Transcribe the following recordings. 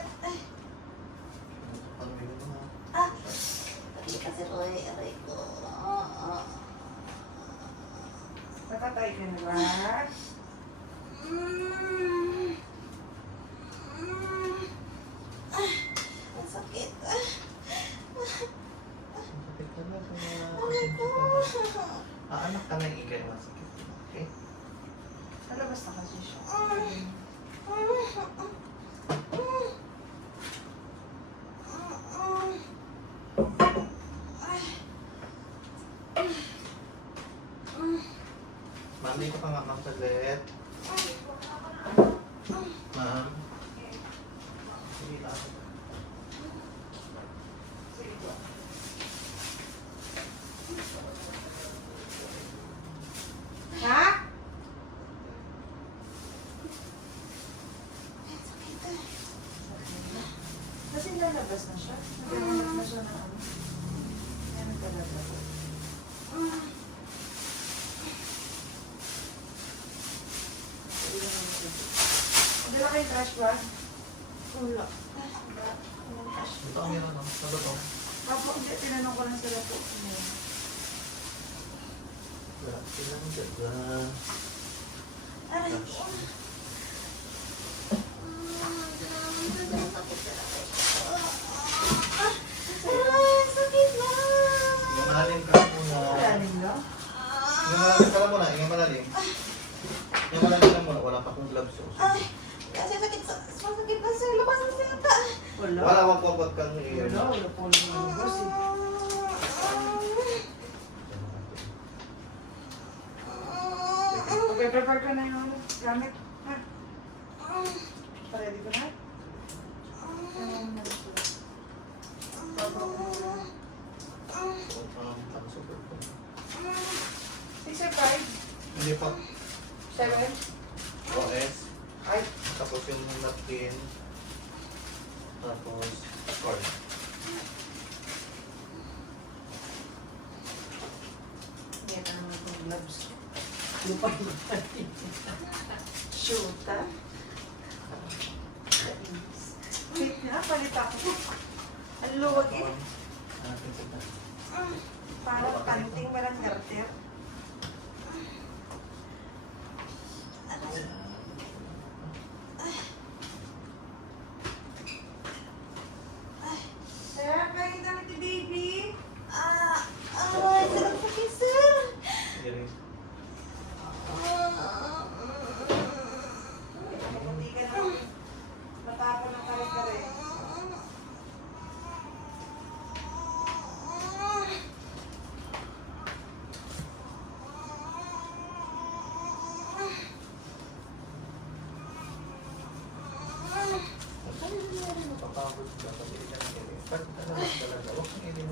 sakit. Ay. Ano yun mo? Ah! Pati kasi Roy, aray ko. Nakatay ka na ba? Ang sakit. Sakit ka na. Aray ko. Anak ka na yung ikay na sakit. Okay? Sa labas na kasi siya. Ma'am, dito ka nga ma'am saglit. Ma'am. Sige lang. Sige po. Ha? Ang sakit. Kasi lalabas na siya. Naglalabas na siya ng ano. Kaya naglalabas. Dala kayo trash bag? Wala. Ito ang meron no? Ano to? Apo, hindi. Tinanong ko lang sila po. Wala. Kailangan dyan. Aray ko. Aray, sakit na. Yung malalim ka muna. Malalim lang? Yung malalim ka lang muna. Yung malalim. Yung malalim lang muna. Wala pa akong gloves. Ay, kasi sakit sa masakit na sa labas ng seta. Wala. Wala, wag kang i-ear. Wala. Wala po lang yung boss eh. Okay, prepare ka na yung gamit. Ha? Ready ka na? Ano mo na gusto? Ano super po? 6 or 5? Hindi pa. 7? OS. Ay, Tapos yung napkin. Tapos cord. yan ang mga gloves. Lupay-lupay. Shoot, ha? Wait na, palit ako. Ang luwag eh. Parang panting walang garter. Sir, kain damit ni baby. Aray, sakit, sir. Hindi ka na matapon ng kare-kare.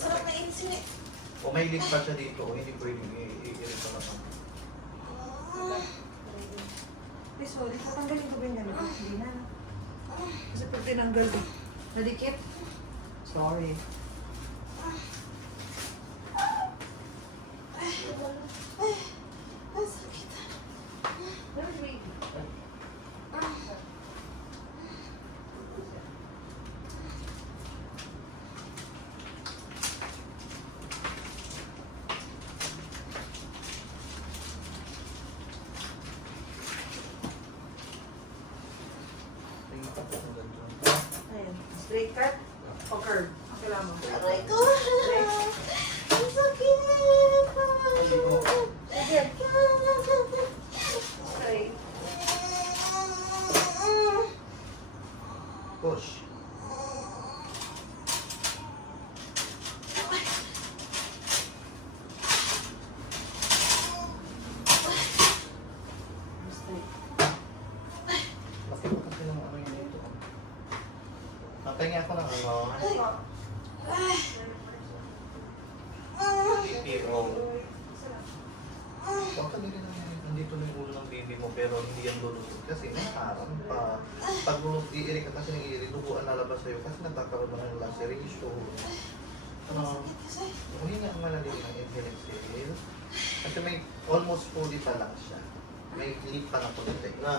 Sarap na insin eh. O may link pa siya dito, o hindi pwedeng i-irin pa lang. Ay, sorry. Tatanggalin ko ba yung ganito? Hindi na. Kasi pag tinanggal ko, nadikit. Sorry. Ang sakit. Where's baby? Ayan. Straight cut o curve? Ang kailangan mo. Aray ko. Ang sakit. Sige. Straight. Push. Straight. Laki mo kasi ng ano yun dito. Napahinga ako ng ano. PO. Huwag ka din nandito na yung ulo ng baby mo pero hindi yan lulusot kasi may harang pa. Pag iiri ka kasi ng iiri, duguan lalabas sa'yo kasi nagkakaroon mo ng laceration. Ano, huminga ang malalim ng inhale exhale. Kasi may almost fully pa lang siya. May lip pa na kulitin na.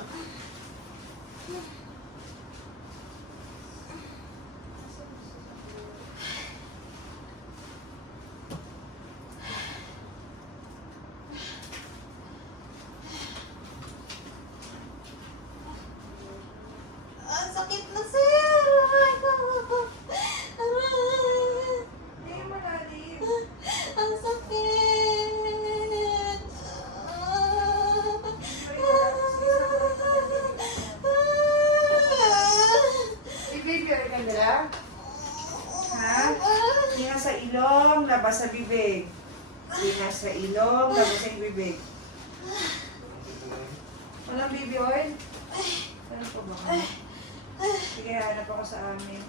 Candela? Ha? Hinga sa ilong, labas sa bibig. Hinga sa ilong, labas sa bibig. Walang baby oil? Ano po ba ka? Sige, hanap ako sa amin.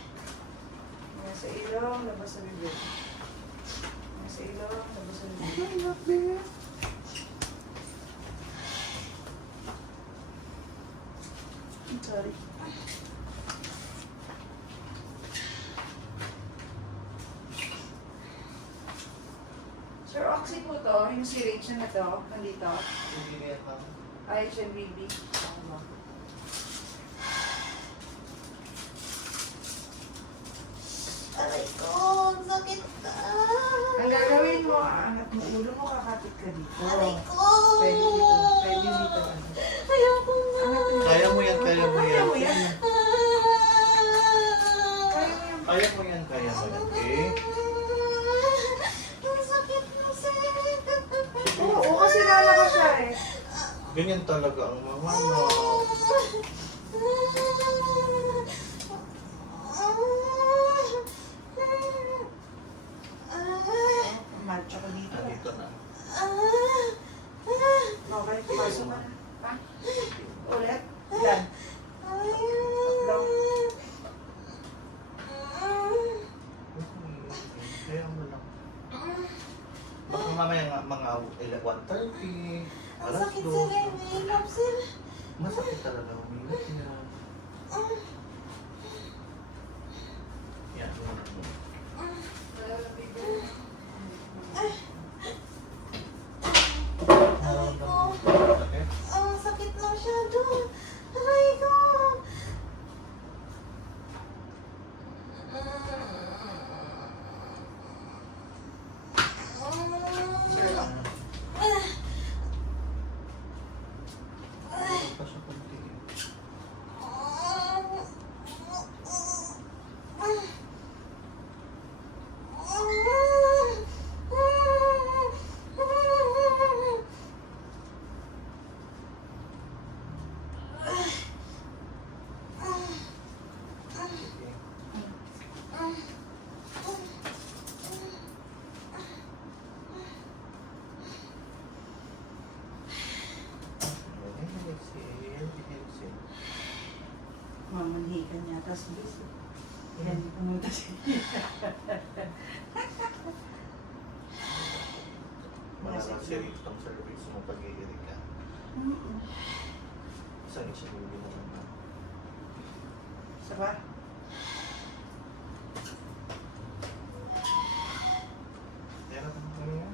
Hinga sa ilong, labas sa bibig. Hinga sa ilong, labas sa bibig. Sorry. Sir, oxy po to. Yung syringe na to. Nandito. Hindi na yan, ma'am. Ay, siya baby. Tama. Aray ko, ang sakit na. Ang gagawin mo, angat mo ulo mo, kakapit ka dito. Aray ko. Pwede dito. Pwede dito. Ayoko na. Angat mo. Kaya mo yan, kaya mo Kaya yan. mo yan. Ah. Kaya mo yan. Kaya mo yan, okay? Ang sakit na, sir. Oo, kasi lalabas siya eh. Ganyan talaga ang mga no. Matcha ko dito. Nandito na. Okay, pasok ka na. Ha? Ulit? Ilan? Tatlo. Kaya mo lang. Baka mamaya nga mga 1:30, Ang alas sakit, 2. sir. May love, sir. Masakit talaga umilit niya. Yan. Aray ko. Sakit? Ang sakit na masyado. Aray ko. Sir, Pa siya konti. Sige. Exhale, exhale. mamanhikan niya. Tapos busy. Yan, pumunta siya. Malamang series ng cervix mo pag-iiri ka. Isang isa mo naman. Isa ba? Yan ang mga.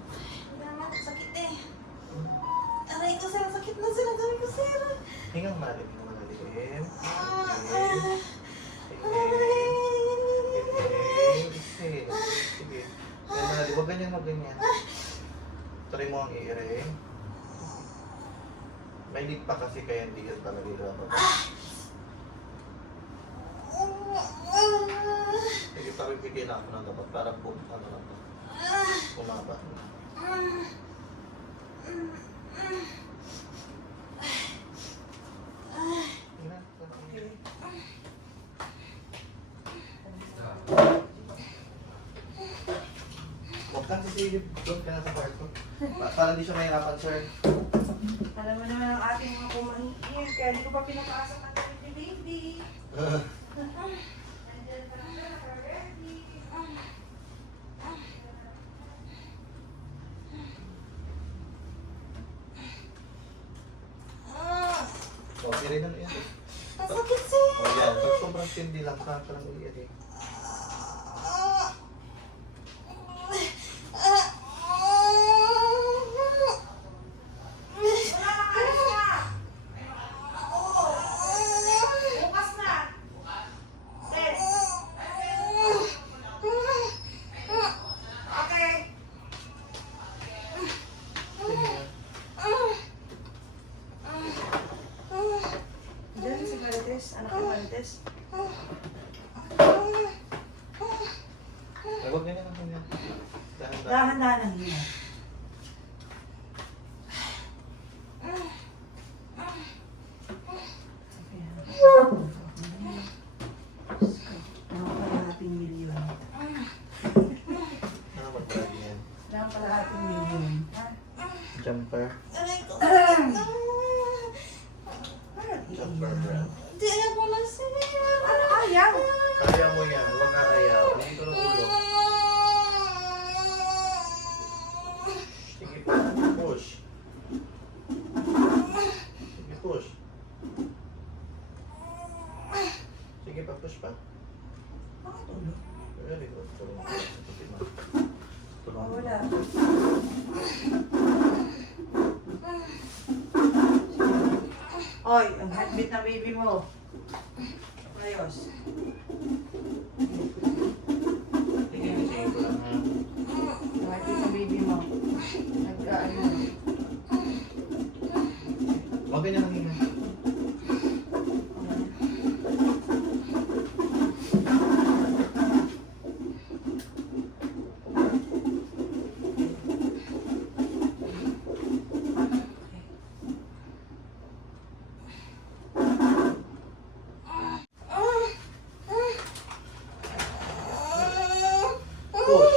Naman, sakit eh. Aray ko, sir. Sakit na, sir. Ang dami ko, sir. Hingang malalim, hingang malalim. Exhale. Sige. Hingang malalim. Huwag ganyan, huwag ganyan. Try mo ang i-ring. May leak pa kasi kaya hindi yan talaga ilabas. Sige, parang bigyan na ako ng dapat para po, ano na to. Umaba. Huwag kang sisilip doon ka na sa kwarto. Para hindi siya mahirapan, sir. Alam mo naman ang ating mga kumahiin. Kaya hindi ko pa pinapasok ang tayo ni baby. Nandiyan pa na siya, naka-ready. O, i-ring na yan. Ang sakit, sir. O yan, pag sobrang tindi lang, saka lang i-ring. Bukas na! Yes! Okay! Sige. Diyan si Marites, anak ni Marites. ating million. Ha? Jumper. Aray ko, sakit na. Parang Jumper iiyak. brand. Hindi, ayaw ko na sir. Ano ayaw? Kaya mo yan, huwag ka ayaw. Dito ng ulo. Sige pa, push. Sige, push. Sige pa, push pa. Bakit ulo? Very good. Tulong ko sa puti mo. Tulong mo. Wala. Oy, ang heartbeat ng baby mo. Ayos. Sige, sige ko lang ha. Ang heartbeat ng baby mo. Nagkaano. Huwag ganyan ang hinga. Push.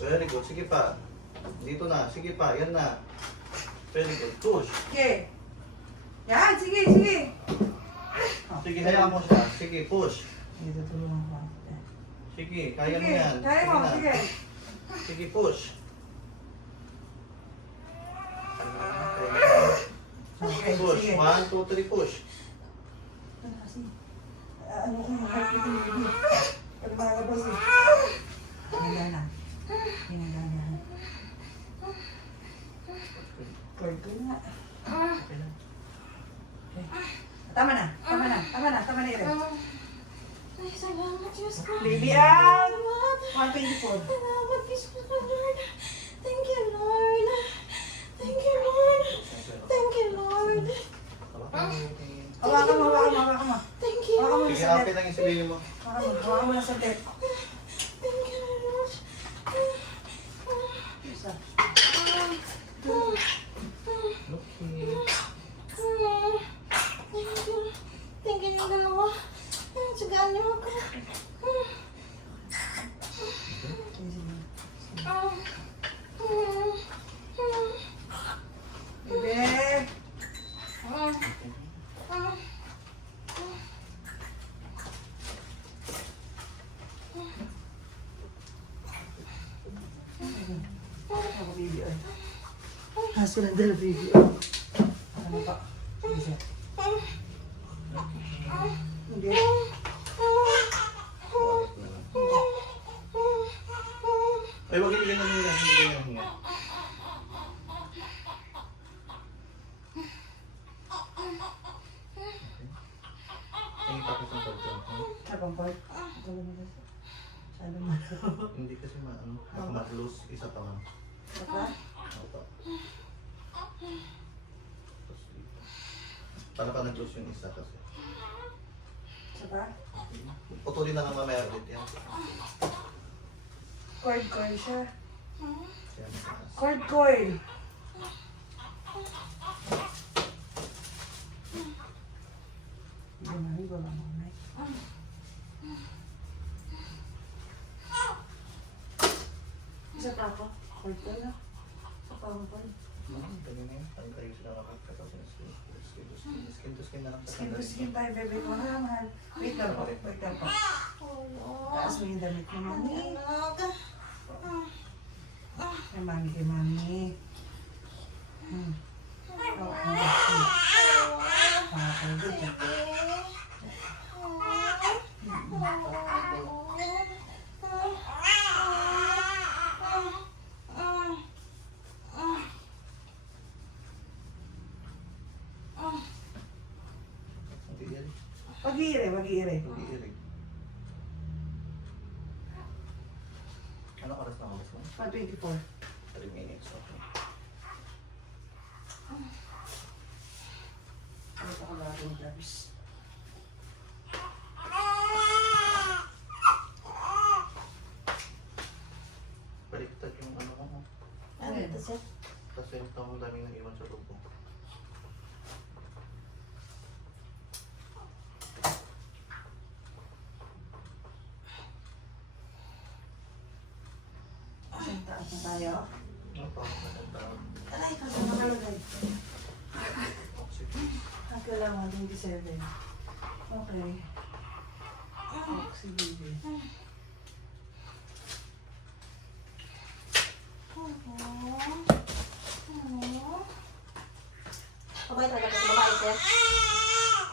Very good. Sige pa. Dito na. Sige pa. Yan na. Very good. Push. Okay. Yan, sige, sige. Sige, hayaan mo siya. Sige, push. Dito tulungan ko. Sige, kaya mo Sige, yan. kaya mo, na. sige. Sige, push. Okay, Push. sige. 1, 2, 3, push. Ano kasi? Ano ko yung heartbeat ng baby? Pag malabas eh. Hinga na. Hinga na. Cord ko na. Okay lang. Okay. Tama na, tama na, tama na, tama na Ire. Ay, salamat, Diyos ko. Baby Ann! Salamat. 124. Salamat, Diyos ko, Lord. Thank you, Lord. Thank you, Lord. Thank you, Lord. Hawakan mo, hawakan mo, hawakan mo. Thank you. Hawakan mo na Sige, sa okay net. lang yung sabihin mo. Hawakan mo na sa net. Thank you, Lord. Isa. Okay. Thank you. Thank you yung dalawa. Tsagaan niyo ako. Bebe! Ako, baby, ay. Kaso lang dala, baby, ay. Ano pa? Isa. Hindi. Ay, wag yung ganyan hinga. Hindi ganyan hinga. Tingin pa kasi ng pagkakas. Sabang part. Sabi mo. Hindi kasi maano. Baka ma-lose. Isa pa lang. Saka? Opo. Tapos dito. Para pa nag-lose yung isa kasi. Saka? Putulin na lang mamaya ulit yan. Cord coil siya. Yan. Cord coil. Hindi na, hindi ko lang mamay. Isa pa ako. Cord coil na. Isa pa ako coil. Dali na yun. Parang tayo sila nakakita sa skin to skin na lang. Skin to skin tayo, bebe ko. Ha, mahal. Wait lang po. Wait lang po. Oh, Taas mo yung damit ni mami. anak. Kay mami, kay mami. Oh, okay. Okay, good job. Hindi yan. Mag-iire, mag-iire. Hindi irig. Anong oras na oras mo? 124. 3 minutes. Okay. Ano pa ka ba ating gloves? Baliktad yung ano ko. Ano ito, sir? Kasi yung tao daming nag-iwan sa loob ko. Isang taas na tayo. kayo? Opo, maganda. Aray ko. Ano nakalagay? Oxygen. Ang kailangan, 27. Okay. Oxy baby. Babae talaga ito. Babae, sir.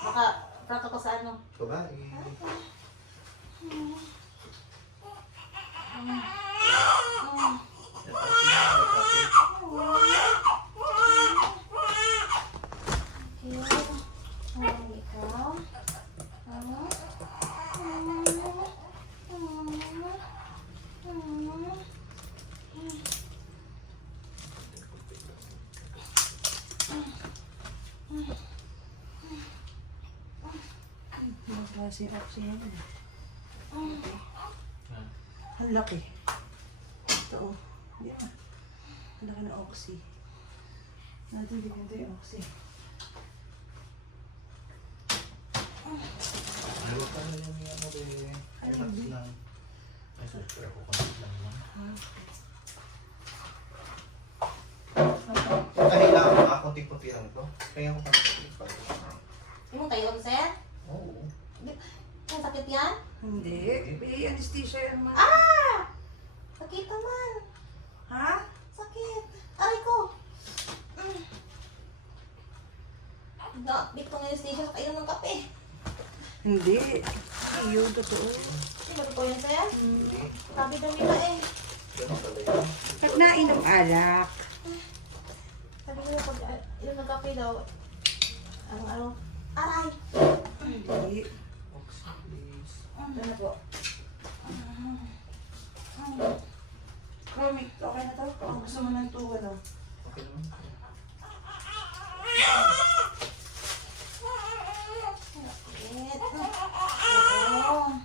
Baka, trato ko sa ano. Babae. Magkasirap siya. Ang laki. Ito oh. Hindi na. Ang laki ng oxy. Natin bigyan ito yung oxy. Huwag ka na yung ano rin. Relax lang. Ay, suspira ko lang lang. Kahila ako, konti-kunti lang ito. Kaya ako konti-kunti. Yung tayo, sir? Oo. Ang sakit yan? Hindi. May anesthesia yan man. Ah! Sakit naman. Ha? Sakit. Aray ko. Bit ko ngayon station, kayo ng kape. Hindi. Ayun, totoo. Hindi ba totoo yan, sir? Hindi. Sabi daw nila eh. Ganun pala yun. Pag nainom alak. Sabi nila pag yung nagkape daw, ano, aray. Hindi. Oxy, please. Ano po? Chronic, okay na to? Kung gusto mo ng tuwa no? Okay naman. Sakit. Oo.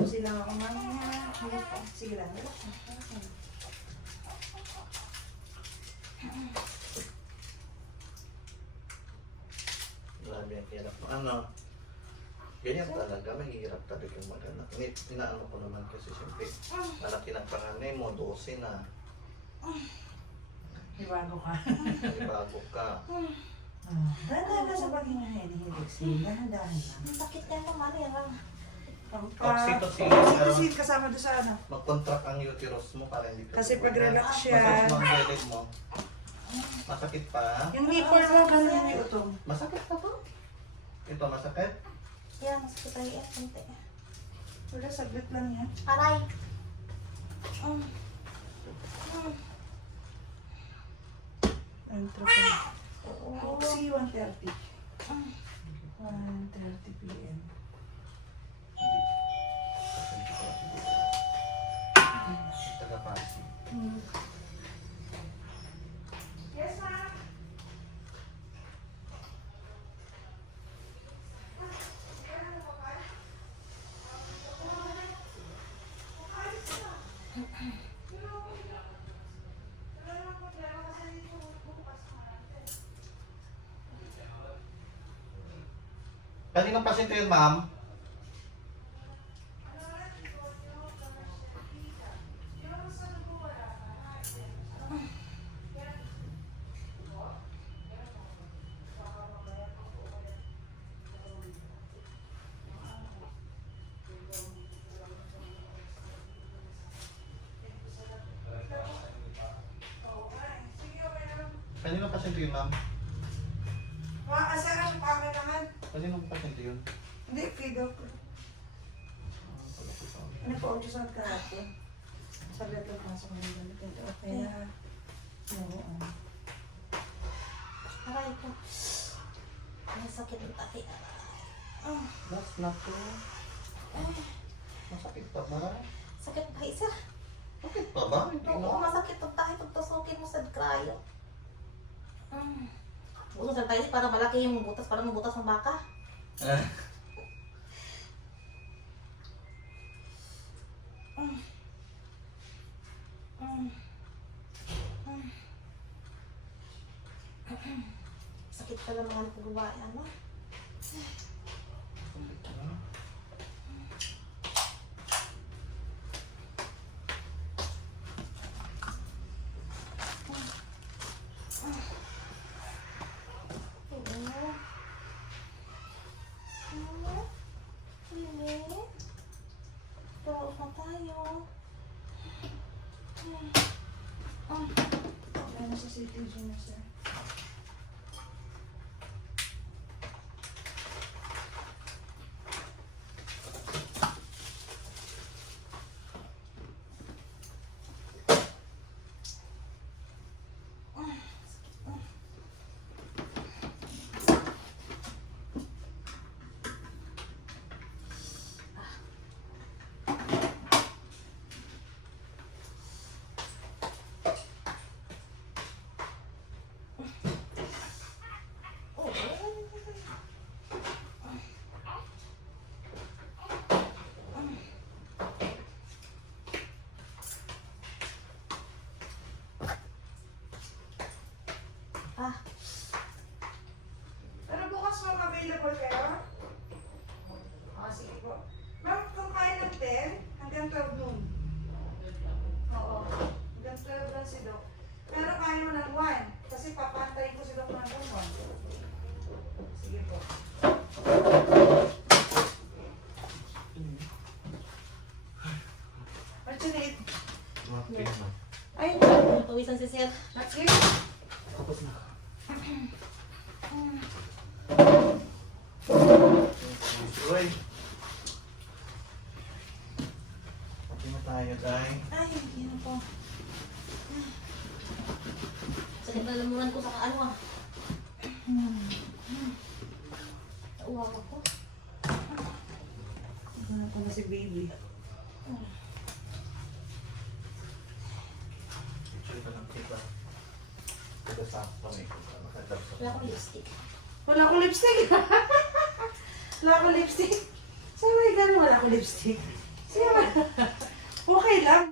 Sige lang ako mamaya. Sige lang. Grabe ang hirap. Ano? Ganyan talaga, mahirap talaga yung mag-anak. Inaano ko naman kasi siyempre, malaki ng panganay mo, 12 na. May bago ka. May bago ka. Dahan-dahan na sa paghingahin ni Helixie. Dahan-dahan na. Ang sakit niya naman eh. Oxytocin. Oxytocin kasama doon sa ano. Mag-contract ang uterus mo para hindi ka Kasi pag relax siya. Masakit mo ang leleg mo. Masakit pa. Yung nipple mo, gano'n yung utong. Masakit pa to? Ito, masakit? Yan, masakit tayo yan. Kunti. Wala, saglit lang yan. Aray. Entropy. Oo. Oxy 1:30. 1:30 p.m. Taga-pasi. Yes, ma'am. Kaninong pasyente yun, ma'am? Kaninong pasyente yun, ma'am? Asarang pangit naman. Kaninong pasyente yun? Hindi, kay doctor. Ano po, ultrasound ka natin? Saglit lang pasok ng gamit ito. Kaya, oo. Aray ko. Ang sakit ng tahi. That's not to. Masakit pa ba? Sakit ng tahi, sir. Sakit pa ba? Hindi Oo, na. masakit ng tahi. Pagtusukin mo sa kryo. Butas ng tahi para malaki yung butas. Parang yung butas ng baka. Sakit pala mga nagpagawa. Ano? Wala na sa city dyan, sir. Pero bukas ma'am, available kayo? Sige po. Ma'am, kung kaya ng 10, hanggang 12 noon. Oo. Hanggang 12 lang si Doc. Pero kaya mo ng 1. Kasi papantayin ko si Doc ng 1. Sige po. Fortunate. Ay, Pawisan si sir. that's it. Tapos na. Uy. Okay na tayo, Day. Ay, yun po. Sakit na lamunan ko sa ano ah. Uwak ako. Ano ko na si baby? Picture ka ng kita. Ito sa kami. Nakadap sa Wala akong lipstick. Wala akong lipstick. Wala akong lipstick. Sabi ka wala akong lipstick. Sige, okay lang.